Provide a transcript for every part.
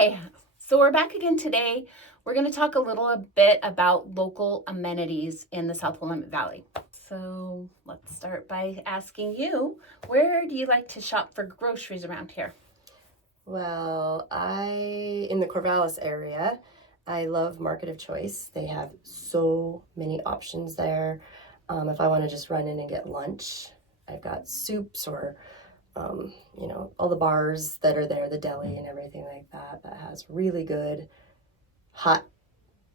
Hi, so we're back again today. We're going to talk a little bit about local amenities in the South Willamette Valley. So let's start by asking you, where do you like to shop for groceries around here? Well, in the Corvallis area, I love Market of Choice. They have so many options there. If I want to just run in and get lunch, I've got soups or, all the bars that are there, the deli and everything like that, that has really good hot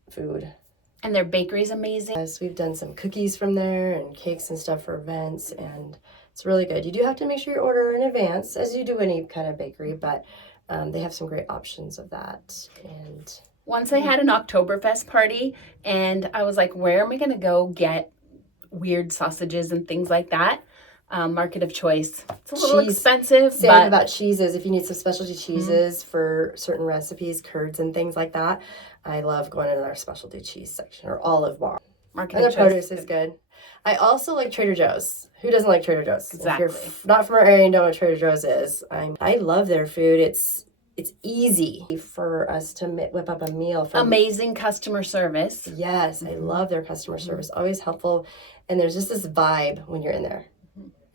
food. And their bakery's amazing. Yes, we've done some cookies from there and cakes and stuff for events, and it's really good. You do have to make sure you order in advance, as you do any kind of bakery, but they have some great options of that. And Once I had an Oktoberfest party, and I was like, where am I going to go get weird sausages and things like that? Market of Choice. It's a little expensive, same but about cheeses. If you need some specialty cheeses for certain recipes, curds and things like that, I love going into their specialty cheese section or Olive Bar. Market And of the Choice produce is good. I also like Trader Joe's. Who doesn't like Trader Joe's? Exactly. If you're not from our area and don't know what Trader Joe's is, I love their food. It's easy for us to whip up a meal. Amazing customer service. Yes, I love their customer service. Always helpful. And there's just this vibe when you're in there.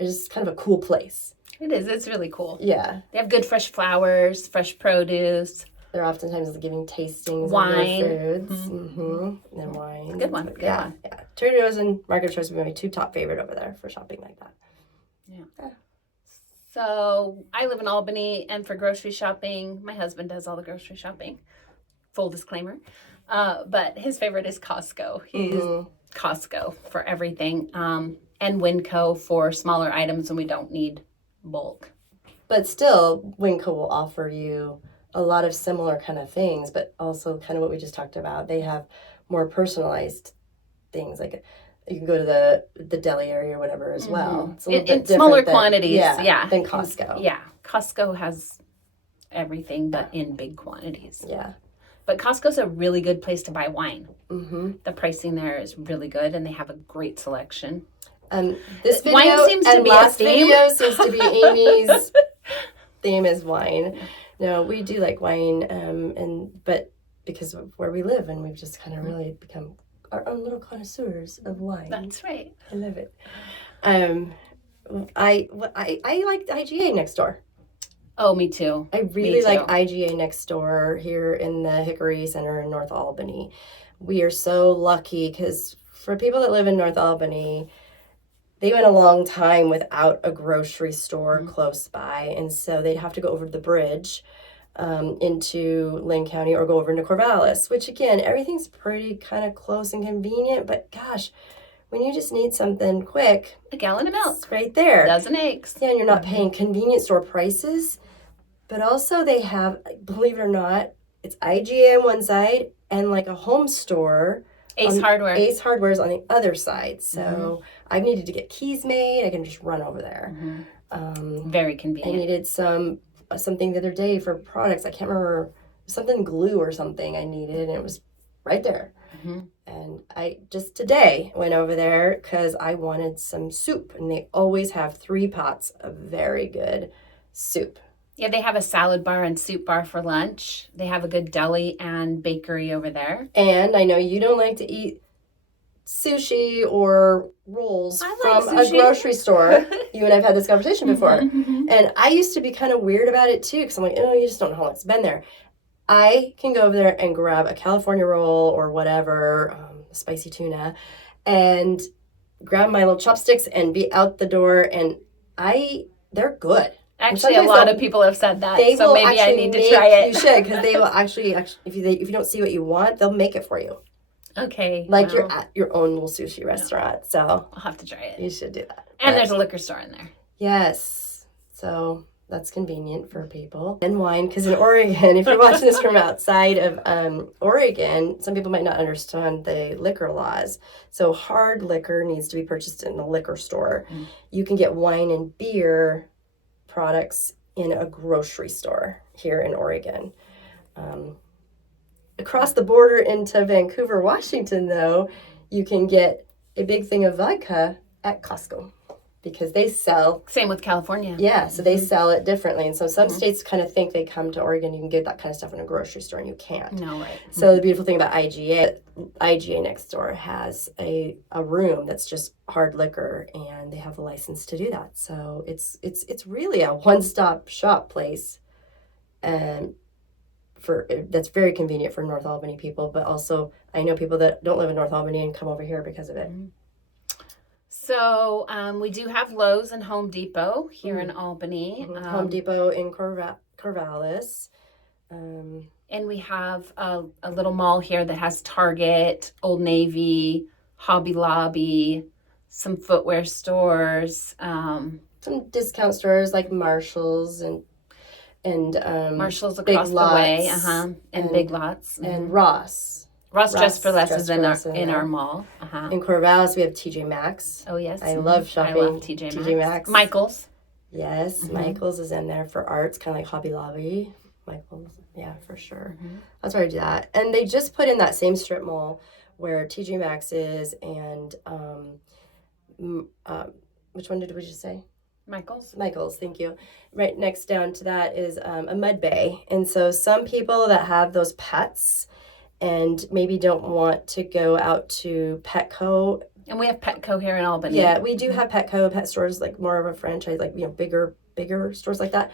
It's just kind of a cool place. It is. It's really cool. Yeah. They have good fresh flowers, fresh produce. They're oftentimes giving tastings wine. of their foods. And wine. Good one. Good one. Yeah. Trader Joe's and Market of Choice would be my two top favorite over there for shopping like that. Yeah. So I live in Albany, and for grocery shopping, my husband does all the grocery shopping. Full disclaimer. But his favorite is Costco. He's Costco for everything. And Winco for smaller items, and we don't need bulk. But still, Winco will offer you a lot of similar kind of things, but also kind of what we just talked about. They have more personalized things, like you can go to the deli area or whatever as well. It's a little bit smaller different quantities, than Costco. Yeah, Costco has everything, but in big quantities. Yeah. But Costco's a really good place to buy wine. The pricing there is really good, and they have a great selection. This video wine seems to be last a theme. video seems to be Amy's theme is wine. No, we do like wine, but because of where we live, and we've just kind of really become our own little connoisseurs of wine. That's right. I love it. I like IGA next door. Oh, me too. I really like IGA next door here in the Hickory Center in North Albany. We are so lucky because for people that live in North Albany, they went a long time without a grocery store close by, and so they'd have to go over the bridge into Lynn County or go over into Corvallis, which again, everything's pretty kind of close and convenient, but gosh, when you just need something quick, a gallon of milk, it's right there. A dozen eggs. Yeah, and you're not paying convenience store prices, but also they have, believe it or not, it's IGA on one side and like a home store. Ace Hardware. Ace Hardware is on the other side. So I needed to get keys made. I can just run over there. Very convenient. I needed something the other day for products. I can't remember, something glue or something I needed, and it was right there. And I just today went over there because I wanted some soup, and they always have 3 pots of very good soup. Yeah, they have a salad bar and soup bar for lunch. They have a good deli and bakery over there. And I know you don't like to eat sushi or rolls from a grocery store. You and I've had this conversation before. And I used to be kind of weird about it too, because I'm like, oh, you just don't know how long it's been there. I can go over there and grab a California roll or whatever, spicy tuna, and grab my little chopsticks and be out the door. And they're good. Actually, a lot of people have said that, so maybe I need to try it. You should, because they will actually if you don't see what you want, they'll make it for you. Okay. Like you're at your own little sushi restaurant. So I'll have to try it. You should do that. And there's a liquor store in there. Yes. So that's convenient for people. And wine, because in Oregon, if you're watching this from outside of Oregon, some people might not understand the liquor laws. So hard liquor needs to be purchased in the liquor store. You can get wine and beer products in a grocery store here in Oregon. Across the border into Vancouver, Washington, though, you can get a big thing of vodka at Costco. because they sell. Same with California. Yeah, so they sell it differently. And so some states kind of think they come to Oregon, you can get that kind of stuff in a grocery store, and you can't. No, right. So the beautiful thing about IGA next door has a room that's just hard liquor, and they have the license to do that. So it's really a one-stop shop place, and that's very convenient for North Albany people, but also I know people that don't live in North Albany and come over here because of it. So we do have Lowe's and Home Depot here in Albany. Home Depot in Corvallis. And we have a little mall here that has Target, Old Navy, Hobby Lobby, some footwear stores. Some discount stores like Marshall's and Marshall's across the way, and Big Lots. And Ross Dress for Less is in our mall. In Corvallis, we have TJ Maxx. Oh, yes. I love shopping. I love TJ Maxx. Michael's. Yes, Michael's is in there for arts, kind of like Hobby Lobby. Michael's, yeah, for sure. That's where I do that. And they just put in that same strip mall where TJ Maxx is, and which one did we just say? Michael's, thank you. Right next down to that is a mud bay. And so some people that have those pets and maybe don't want to go out to Petco. And we have Petco here in Albany. Yeah, we do have Petco, pet stores, like more of a franchise, like, bigger stores like that.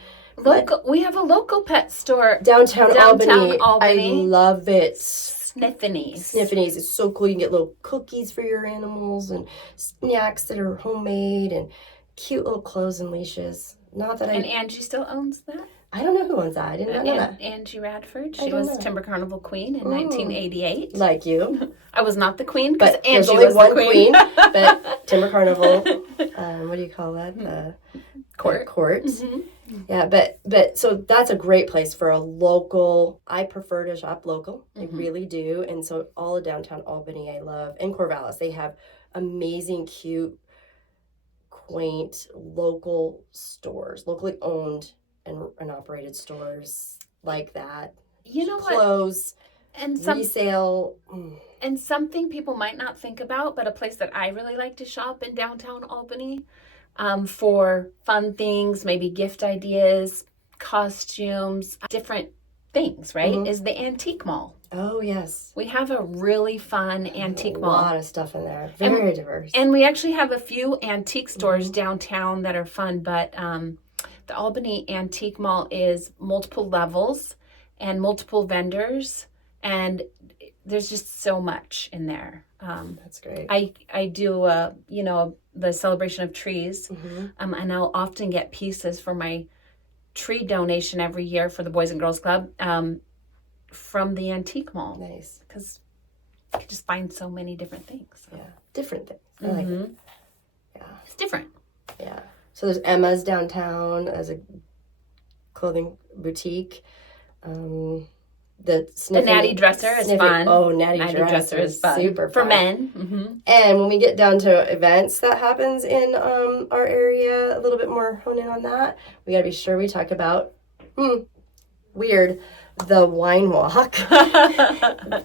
We have a local pet store. Downtown Albany. I love it. Sniffini's. It's so cool. You can get little cookies for your animals and snacks that are homemade and cute little clothes and leashes. And Angie still owns that? I don't know who owns that. I didn't know that. Angie Radford. She was Timber Carnival Queen in 1988. Like you. I was not the queen, because Angie there's only was one the queen. But Timber Carnival, what do you call that? The court. Yeah, but so that's a great place for a local. I prefer to shop local. I really do. And so all of downtown Albany I love. And Corvallis, they have amazing, cute, quaint local stores, locally owned and operated stores like that. You know Clothes, and resale. And something people might not think about, but a place that I really like to shop in downtown Albany for fun things, maybe gift ideas, costumes, different things, right, is the Antique Mall. Oh, yes. We have a really fun antique mall. A lot of stuff in there. Very diverse. And we actually have a few antique stores downtown that are fun, but the Albany Antique Mall is multiple levels and multiple vendors, and there's just so much in there. That's great. I do, the celebration of trees, and I'll often get pieces for my tree donation every year for the Boys and Girls Club from the Antique Mall. Nice. Because you can just find so many different things. Yeah, different things. I like it. Yeah. It's different. Yeah. So there's Emma's downtown as a clothing boutique. The Natty Dresser is fun. Oh, Natty Dresser is fun. Super fun. For men. And when we get down to events that happens in our area, a little bit more hone in on that, we got to be sure we talk about, the wine walk.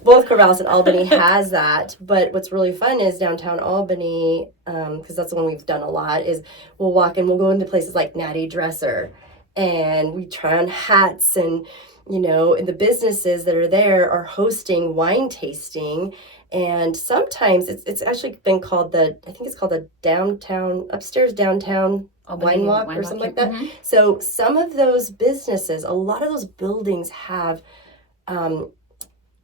Both Corvallis and Albany has that. But what's really fun is downtown Albany, because that's the one we've done a lot, is we'll walk and we'll go into places like Natty Dresser. And we try on hats and and the businesses that are there are hosting wine tasting. And sometimes it's actually been called the upstairs downtown wine walk or something like that. So some of those businesses, a lot of those buildings have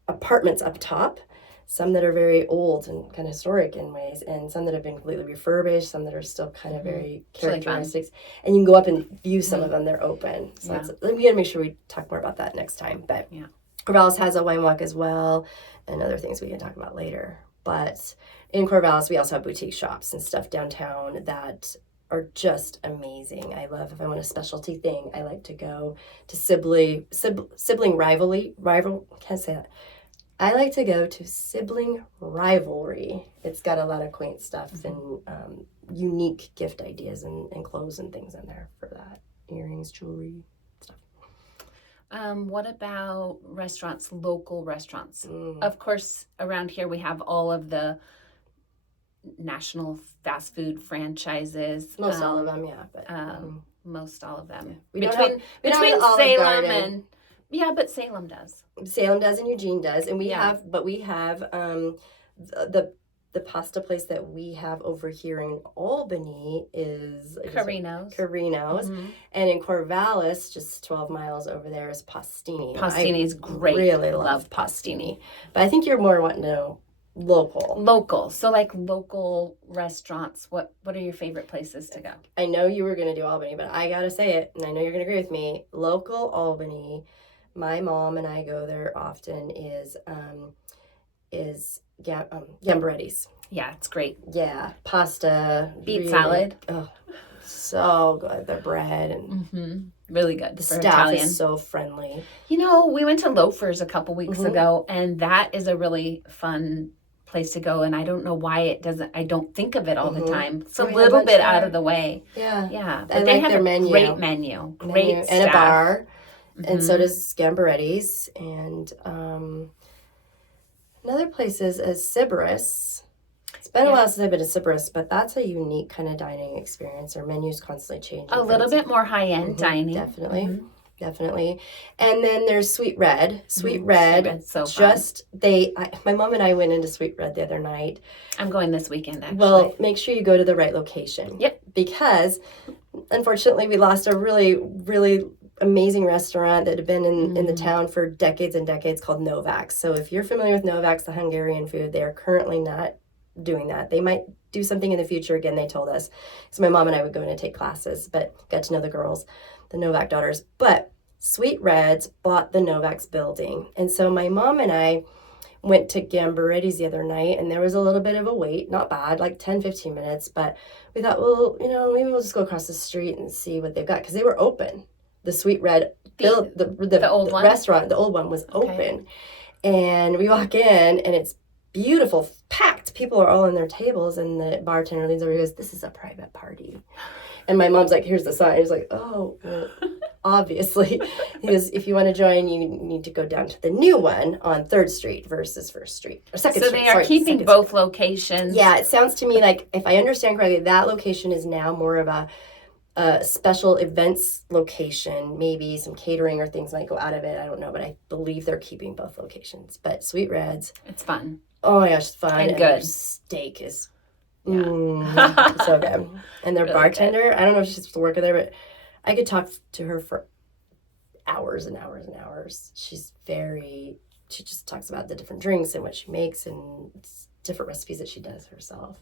apartments up top, some that are very old and kind of historic in ways, and some that have been completely refurbished, some that are still kind of very characteristics. And you can go up and view some of them. They're open. So we got to make sure we talk more about that next time. But Corvallis has a wine walk as well, and other things we can talk about later. But in Corvallis, we also have boutique shops and stuff downtown that are just amazing. I love, if I want a specialty thing, I like to go to sibling rivalry. Can't say that. I like to go to Sibling Rivalry. It's got a lot of quaint stuff and unique gift ideas and clothes and things in there for that. Earrings, jewelry, stuff. What about restaurants, local restaurants? Of course, around here we have all of the national fast food franchises. Most all of them, yeah. But most all of them. we don't have Between an Olive Salem Garden. and but Salem does. Salem does and Eugene does, and we Yeah. have the pasta place that we have over here in Albany is Carino's. Mhm. And in Corvallis, just 12 miles over there, is Pastini. Pastini's great. Really love Pastini. But I think you're more wanting to know local. So like local restaurants, what are your favorite places to go? I know you were going to do Albany, but I got to say it, and I know you're going to agree with me. Local Albany, my mom and I go there often, is Gambaretti's. Yeah, it's great. Yeah, pasta. Beet really, salad. Oh, so good. The bread and really good. the for staff Italian. is so friendly. You know, we went to Loafers a couple weeks ago, and that is a really fun place to go. And I don't know why I don't think of it all the time. It's a little bit out of the way. Yeah. Yeah. But I they like have their a menu. great menu. Great staff. And a bar. And so does Gambaretti's. And another place is Sybaris. It's been a while since I've been to Sybaris, but that's a unique kind of dining experience. Our menu's constantly changing. A little bit more high-end dining. Definitely. And then there's Sweet Red. Sweet Red. So fun. My mom and I went into Sweet Red the other night. I'm going this weekend, actually. Well, make sure you go to the right location. Yep. Because, unfortunately, we lost a really, really amazing restaurant that had been in the town for decades and decades called Novak's. So if you're familiar with Novak's, the Hungarian food, they are currently not doing that. They might do something in the future, again, they told us. So my mom and I would go in and take classes, but got to know the girls, the Novak daughters. But Sweet Reds bought the Novak's building. And so my mom and I went to Gambaretti's the other night, and there was a little bit of a wait. Not bad, like 10, 15 minutes. But we thought, well, maybe we'll just go across the street and see what they've got. Because they were open. The Sweet Red, the old one? Restaurant, the old one was open. And we walk in, and it's beautiful, packed. People are all on their tables, and the bartender leans over and goes, "This is a private party." And my mom's like, "Here's the sign." He's like, "Oh, well, obviously." He goes, "If you want to join, you need to go down to the new one on 3rd Street versus 1st Street. Or 2nd Street. So they are keeping both locations. Yeah, it sounds to me like, if I understand correctly, that location is now more of a special events location. Maybe some catering or things might go out of it. I don't know, but I believe they're keeping both locations. But Sweet Reds. It's fun. Oh my gosh, it's fun. And good. Their steak is so good. And their Really bartender, good. I don't know if she's working there, but I could talk to her for hours and hours and hours. She just talks about the different drinks and what she makes and different recipes that she does herself.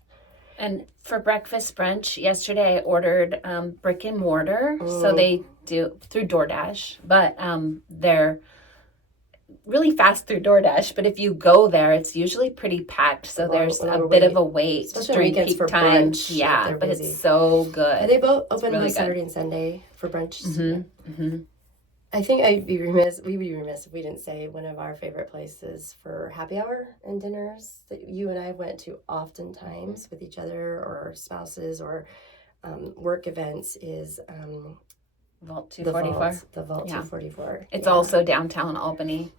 And for breakfast brunch, yesterday I ordered brick and mortar. So they do through DoorDash, but they're really fast through DoorDash. But if you go there, it's usually pretty packed. So there's a bit of a wait especially during peak for times. brunch. Yeah, but it's so good. Are they both open really on good. Saturday and Sunday for brunch? Mm-hmm. I think we'd be remiss if we didn't say one of our favorite places for happy hour and dinners that you and I went to oftentimes with each other or our spouses or work events is Vault 244. The Vault 244. It's also downtown Albany.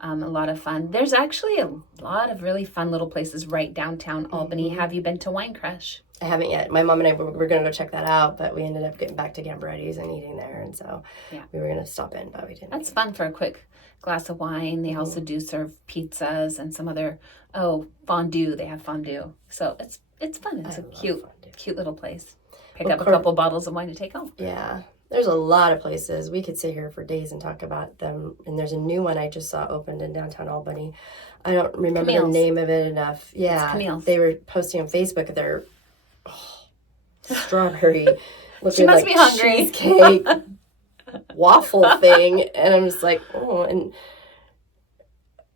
A lot of fun. There's actually a lot of really fun little places right downtown Albany. Have you been to Wine Crush? I haven't yet. My mom and I were going to go check that out, but we ended up getting back to Gambaretti's and eating there, and so we were going to stop in, but we didn't. That's fun for a quick glass of wine. They also do serve pizzas and some other fondue. They have fondue, so it's fun. It's a cute little place. Pick up a couple bottles of wine to take home. Yeah. There's a lot of places. We could sit here for days and talk about them. And there's a new one I just saw opened in downtown Albany. I don't remember the name of it enough. Yeah. Camille's. They were posting on Facebook their strawberry looking she must like be hungry. cheesecake waffle thing. And I'm just like, and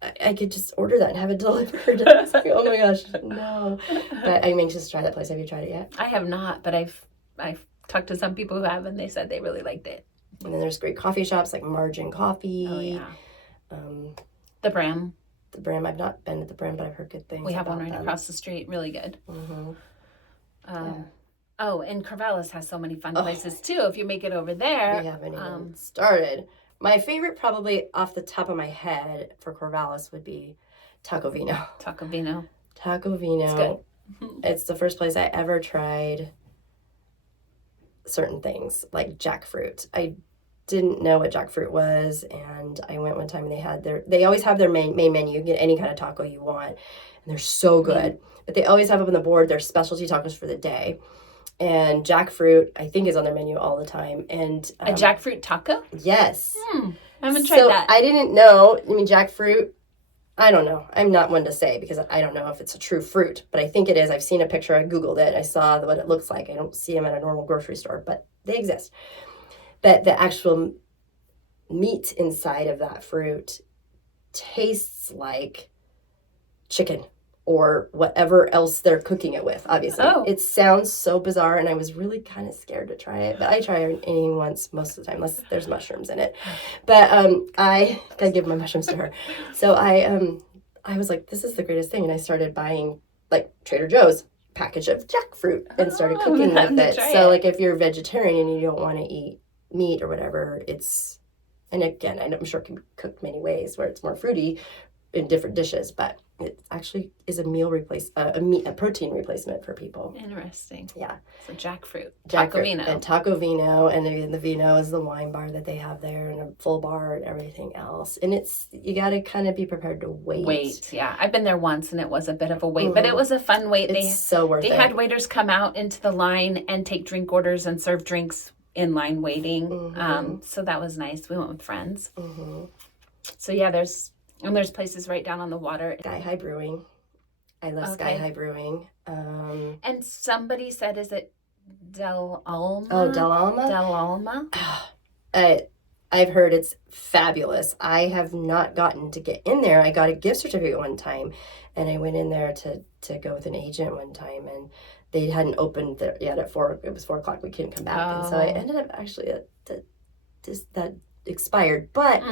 I could just order that and have it delivered. I was like, oh my gosh, no. But I'm anxious to try that place. Have you tried it yet? I have not, but I've talked to some people who have, and they said they really liked it. And then there's great coffee shops like Margin Coffee. Oh, yeah. The Bram. The Bram. I've not been to the Bram, but I've heard good things. We have one right across the street. Really good. And Corvallis has so many fun places too. If you make it over there. We haven't even started. My favorite, probably off the top of my head for Corvallis, would be Taco Vino. Taco Vino. Taco Vino. It's good. It's the first place I ever tried certain things, like jackfruit. I didn't know what jackfruit was, and I went one time and they always have their main menu. You can get any kind of taco you want, and they're so good. But they always have up on the board their specialty tacos for the day. And jackfruit, I think, is on their menu all the time. And a jackfruit taco? Yes. I haven't tried that. I didn't know. I mean, jackfruit, I don't know. I'm not one to say because I don't know if it's a true fruit, but I think it is. I've seen a picture. I Googled it. I saw what it looks like. I don't see them at a normal grocery store, but they exist. But the actual meat inside of that fruit tastes like chicken or whatever else they're cooking it with, obviously. Oh. It sounds so bizarre, and I was really kind of scared to try it. But I try anything once most of the time, unless there's mushrooms in it. But I gotta give my mushrooms to her. So I was like, this is the greatest thing. And I started buying, like, Trader Joe's package of jackfruit and started cooking with it. So, like, if you're a vegetarian and you don't want to eat meat or whatever, and again, I'm sure it can be cooked many ways where it's more fruity in different dishes, but it actually is a protein replacement for people. Interesting. Yeah. So jackfruit. Taco vino. And taco vino, and again, the vino is the wine bar that they have there, and a full bar and everything else. And you got to kind of be prepared to wait. Yeah. I've been there once, and it was a bit of a wait, but it was a fun wait. It's so worth it. They had waiters come out into the line and take drink orders and serve drinks in line waiting. So that was nice. We went with friends. So yeah, there's places right down on the water. Sky High Brewing. I love Sky High Brewing. And somebody said, is it Del Alma? Oh, Del Alma? Del Alma. I've heard it's fabulous. I have not gotten to get in there. I got a gift certificate one time, and I went in there to go with an agent one time, and they hadn't opened yet at 4. It was 4 o'clock. We couldn't come back, and so I ended up actually that expired. But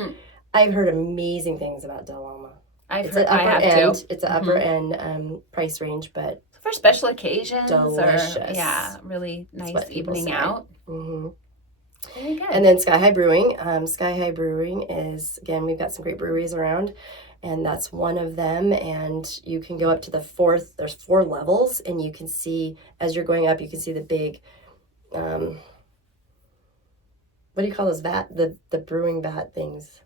I've heard amazing things about Del Alma. I have too. It's an upper end price range, but for special occasions, delicious. Really nice evening out. Very good. And then Sky High Brewing. Sky High Brewing is, again, we've got some great breweries around, and that's one of them. And you can go up to the 4th. There's 4 levels, and you can see, as you're going up, you can see the big, what do you call those the brewing vat things?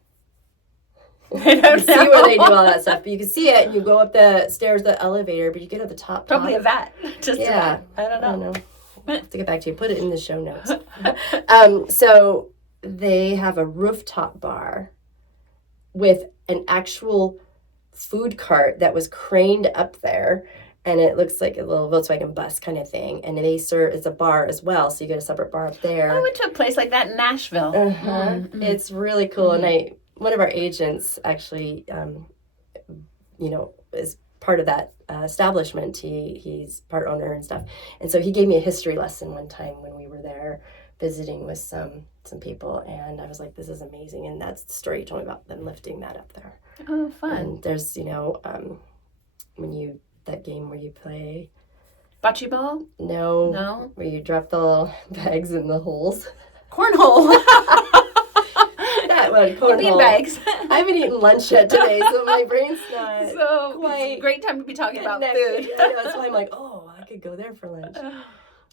I don't know. See where they do all that stuff, but you can see it, and you go up the stairs, the elevator, but you get at the top. Probably a vat. Just a vat. I don't know. I have to get back to you. Put it in the show notes. So they have a rooftop bar with an actual food cart that was craned up there, and it looks like a little Volkswagen bus kind of thing. And they serve, it's a bar as well, so you get a separate bar up there. I went to a place like that in Nashville. It's really cool, and one of our agents actually, is part of that establishment. He's part owner and stuff. And so he gave me a history lesson one time when we were there visiting with some people. And I was like, this is amazing. And that's the story he told me about them lifting that up there. Oh, fun. And there's, that game where you play. Bocce ball? No. Where you drop the little bags in the holes. Cornhole. That one, cornhole. Beanbags. I haven't eaten lunch yet today, so my brain's not quite. Great time to be talking about food. I know, that's why I'm like, I could go there for lunch. I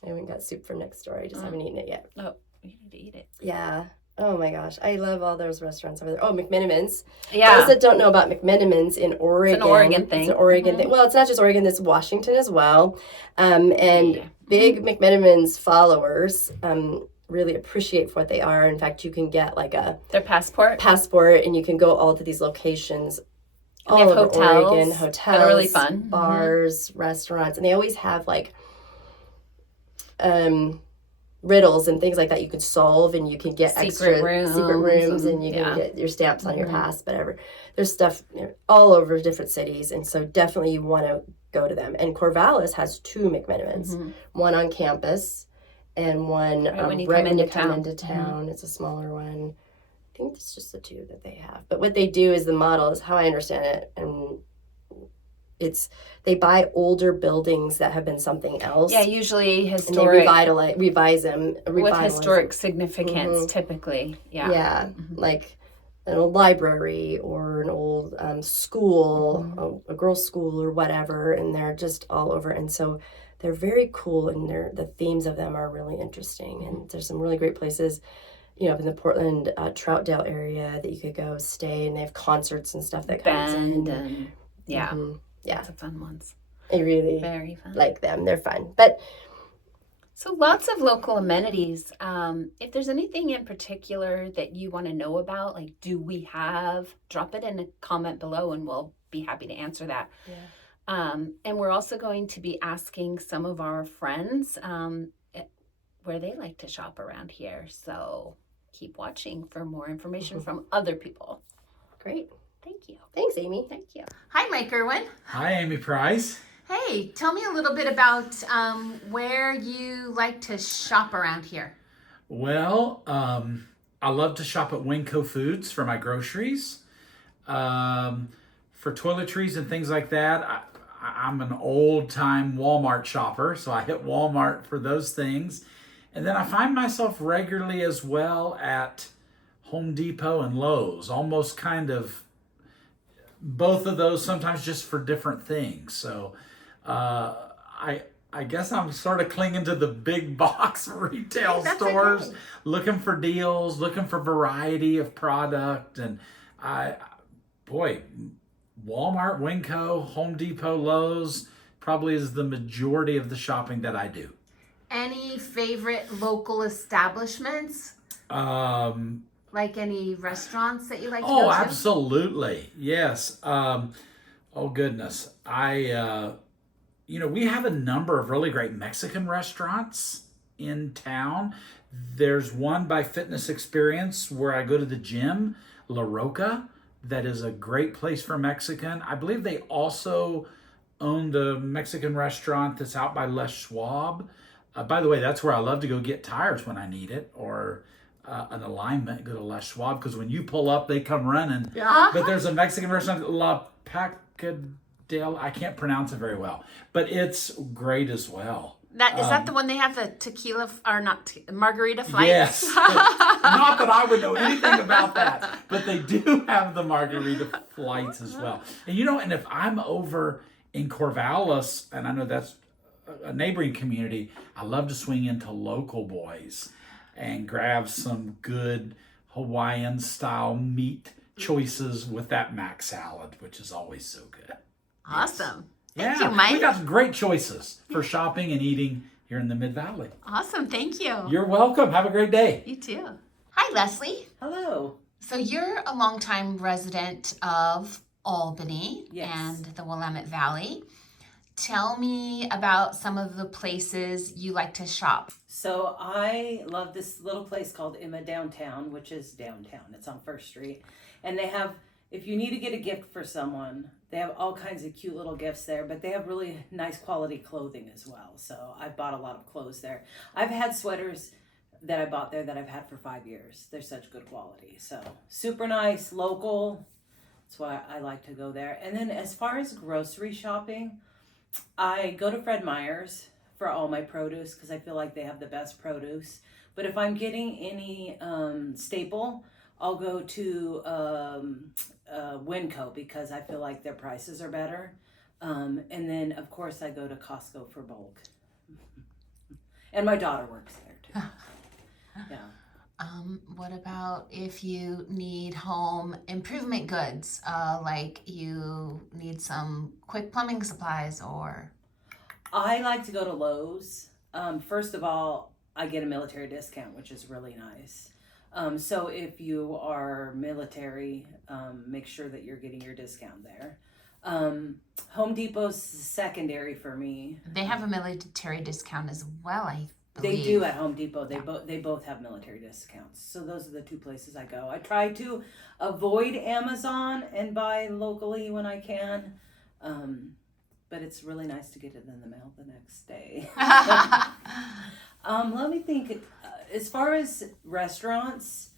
haven't got soup from next door. I just haven't eaten it yet. Oh, you need to eat it. Yeah. Oh my gosh, I love all those restaurants over there. Oh, McMenamins. Yeah. Those that don't know about McMenamins in Oregon. It's an Oregon thing. It's an Oregon thing. Well, it's not just Oregon. It's Washington as well. And big McMenamins followers really appreciate for what they are. In fact, you can get like their passport, and you can go all to these locations all over Oregon. Hotels that are really fun. Bars, restaurants, and they always have like riddles and things like that you can solve, and you can get secret rooms, and you can get your stamps on your pass, whatever. There's stuff all over different cities, and so definitely you want to go to them. And Corvallis has 2 McMenamins, one on campus and one right when you come into town. It's a smaller one. I think it's just the 2 that they have. But what they do is the model is how I understand it, and they buy older buildings that have been something else. Yeah, usually historic. And they revise them. With historic significance, typically. Yeah. Yeah, like an old library or an old school, a girls' school or whatever, and they're just all over. And so they're very cool, and the themes of them are really interesting. And there's some really great places, up in the Portland, Troutdale area that you could go stay, and they have concerts and stuff that comes in. And yeah, yeah, lots of fun ones. I really Very fun. like them. They're fun, but. So lots of local amenities. If there's anything in particular that you want to know about, like do we have, drop it in a comment below and we'll be happy to answer that. Yeah. And we're also going to be asking some of our friends where they like to shop around here. So keep watching for more information from other people. Great. Thank you. Thanks, Amy. Thank you. Hi, Mike Irwin. Hi, Amy Price. Hey, tell me a little bit about where you like to shop around here. Well, I love to shop at Winco Foods for my groceries. For toiletries and things like that, I'm an old-time Walmart shopper, so I hit Walmart for those things. And then I find myself regularly as well at Home Depot and Lowe's, almost kind of both of those, sometimes just for different things. So I guess I'm sort of clinging to the big box retail stores, okay. Looking for deals, looking for variety of product. And Walmart, Winco, Home Depot, Lowe's probably is the majority of the shopping that I do. Any favorite local establishments? Like any restaurants that you like to go to? Oh, absolutely. Yes. Oh, goodness. We have a number of really great Mexican restaurants in town. There's one by Fitness Experience where I go to the gym, La Roca, that is a great place for Mexican. I believe they also own the Mexican restaurant that's out by Les Schwab. By the way, that's where I love to go get tires when I need it, or an alignment, go to Les Schwab, because when you pull up, they come running. Yeah. But there's a Mexican restaurant, La Pacadilla, I can't pronounce it very well, but it's great as well. Is that the one they have the tequila, or not, margarita flights? Yes. Not that I would know anything about that, but they do have the margarita flights as well. And if I'm over in Corvallis, and I know that's a neighboring community, I love to swing into Local Boys and grab some good Hawaiian style meat choices with that mac salad, which is always so good. Awesome. Yes. Thank you, Mike. We got some great choices for shopping and eating here in the Mid-Valley. Awesome. Thank you. You're welcome. Have a great day. You too. Hi, Leslie. Hello. So you're a longtime resident of Albany Yes. and the Willamette Valley. Tell me about some of the places you like to shop. So I love this little place called Emma Downtown, which is downtown. It's on First Street. And they have, if you need to get a gift for someone, they have all kinds of cute little gifts there, but they have really nice quality clothing as well. So I bought a lot of clothes there. I've had sweaters that I bought there that I've had for 5 years. They're such good quality. So super nice, local. That's why I like to go there. And then as far as grocery shopping, I go to Fred Meyer's for all my produce because I feel like they have the best produce. But if I'm getting any staple, I'll go to Winco because I feel like their prices are better. And then, of course, I go to Costco for bulk. And my daughter works there, too. Yeah. What about if you need home improvement goods, like you need some quick plumbing supplies or... I like to go to Lowe's. First of all, I get a military discount, which is really nice. So if you are military, make sure that you're getting your discount there. Home Depot's secondary for me. They have a military discount as well, I They believe. do at Home Depot. They both have military discounts. So those are the two places I go. I try to avoid Amazon and buy locally when I can. But it's really nice to get it in the mail the next day. Let me think. As far as restaurants,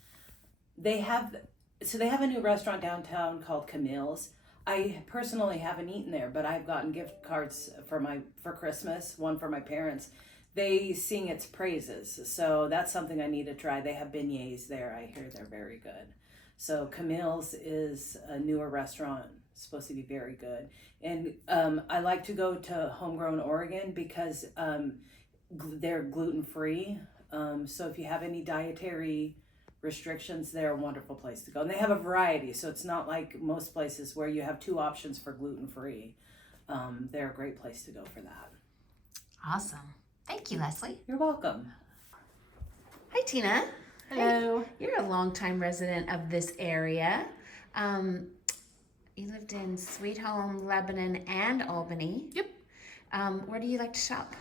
they have a new restaurant downtown called Camille's. I personally haven't eaten there, but I've gotten gift cards for Christmas, one for my parents. They sing its praises, so that's something I need to try. They have beignets there. I hear they're very good. So Camille's is a newer restaurant, supposed to be very good. And I like to go to Homegrown Oregon because they're gluten-free. So if you have any dietary restrictions, they're a wonderful place to go. And they have a variety, so it's not like most places where you have 2 options for gluten-free. They're a great place to go for that. Awesome. Thank you, Leslie. You're welcome. Hi, Tina. Hello. Hi. You're a longtime resident of this area. You lived in Sweet Home, Lebanon, and Albany. Yep. Where do you like to shop?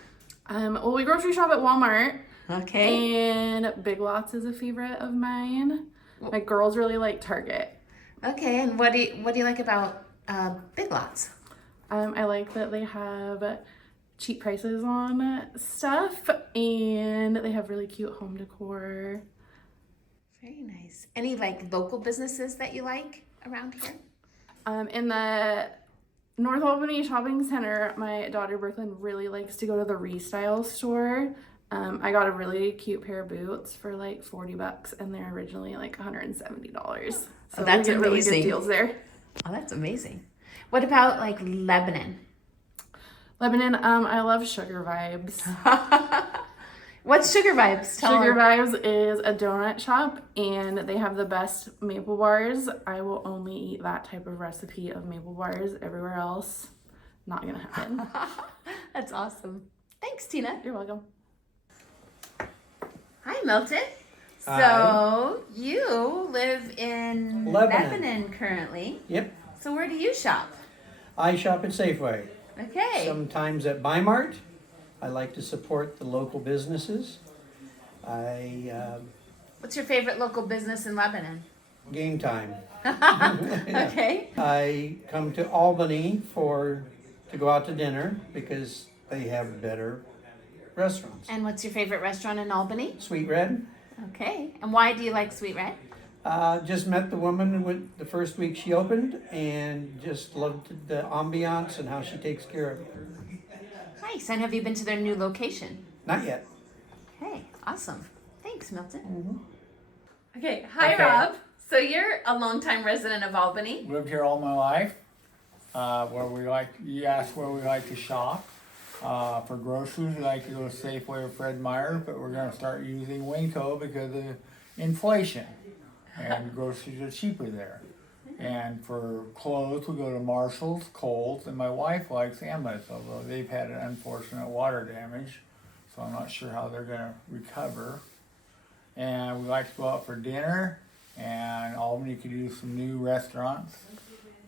Well, we grocery shop at Walmart, Okay. and Big Lots is a favorite of mine. My girls really like Target. Okay, and what do you like about Big Lots? I like that they have cheap prices on stuff, and they have really cute home decor. Very nice. Any like local businesses that you like around here? In the North Albany Shopping Center, my daughter Brooklyn really likes to go to the Restyle store. I got a really cute pair of boots for like $40, and they're originally like $170. So that's we get really amazing. good deals there. Oh, that's amazing. What about like Lebanon? Lebanon, I love Sugar Vibes. What's Sugar Vibes? Tell Sugar her. Vibes is a donut shop, and they have the best maple bars. I will only eat that type of recipe of maple bars. Everywhere else, not gonna happen. That's awesome. Thanks, Tina. You're welcome. Hi, Milton. Hi. So you live in Lebanon. currently. Yep. So where do you shop? I shop at Safeway. Okay. Sometimes at Bi-Mart. I like to support the local businesses. What's your favorite local business in Lebanon? Game time. Okay. I come to Albany to go out to dinner because they have better restaurants. And what's your favorite restaurant in Albany? Sweet Red. Okay. And why do you like Sweet Red? Just met the woman with the first week she opened and just loved the ambiance and how she takes care of you. Nice. And have you been to their new location? Not yet. Okay. Awesome. Thanks, Milton. Mm-hmm. Okay. Hi, Okay. Rob. So you're a longtime resident of Albany. Lived here all my life. You asked where we like to shop. For groceries, we like to go to Safeway or Fred Meyer, but we're going to start using Winco because of inflation, and groceries are cheaper there. And for clothes, we go to Marshall's, Kohl's, and my wife likes Emma's, although they've had an unfortunate water damage, so I'm not sure how they're going to recover. And we like to go out for dinner, and Albany could use some new restaurants,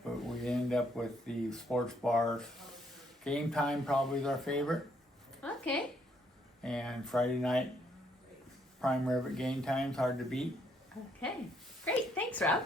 but we end up with the sports bars. Game Time probably is our favorite, Okay. and Friday night prime rib at Game Time's hard to beat. Okay. Great. Thanks, Rob.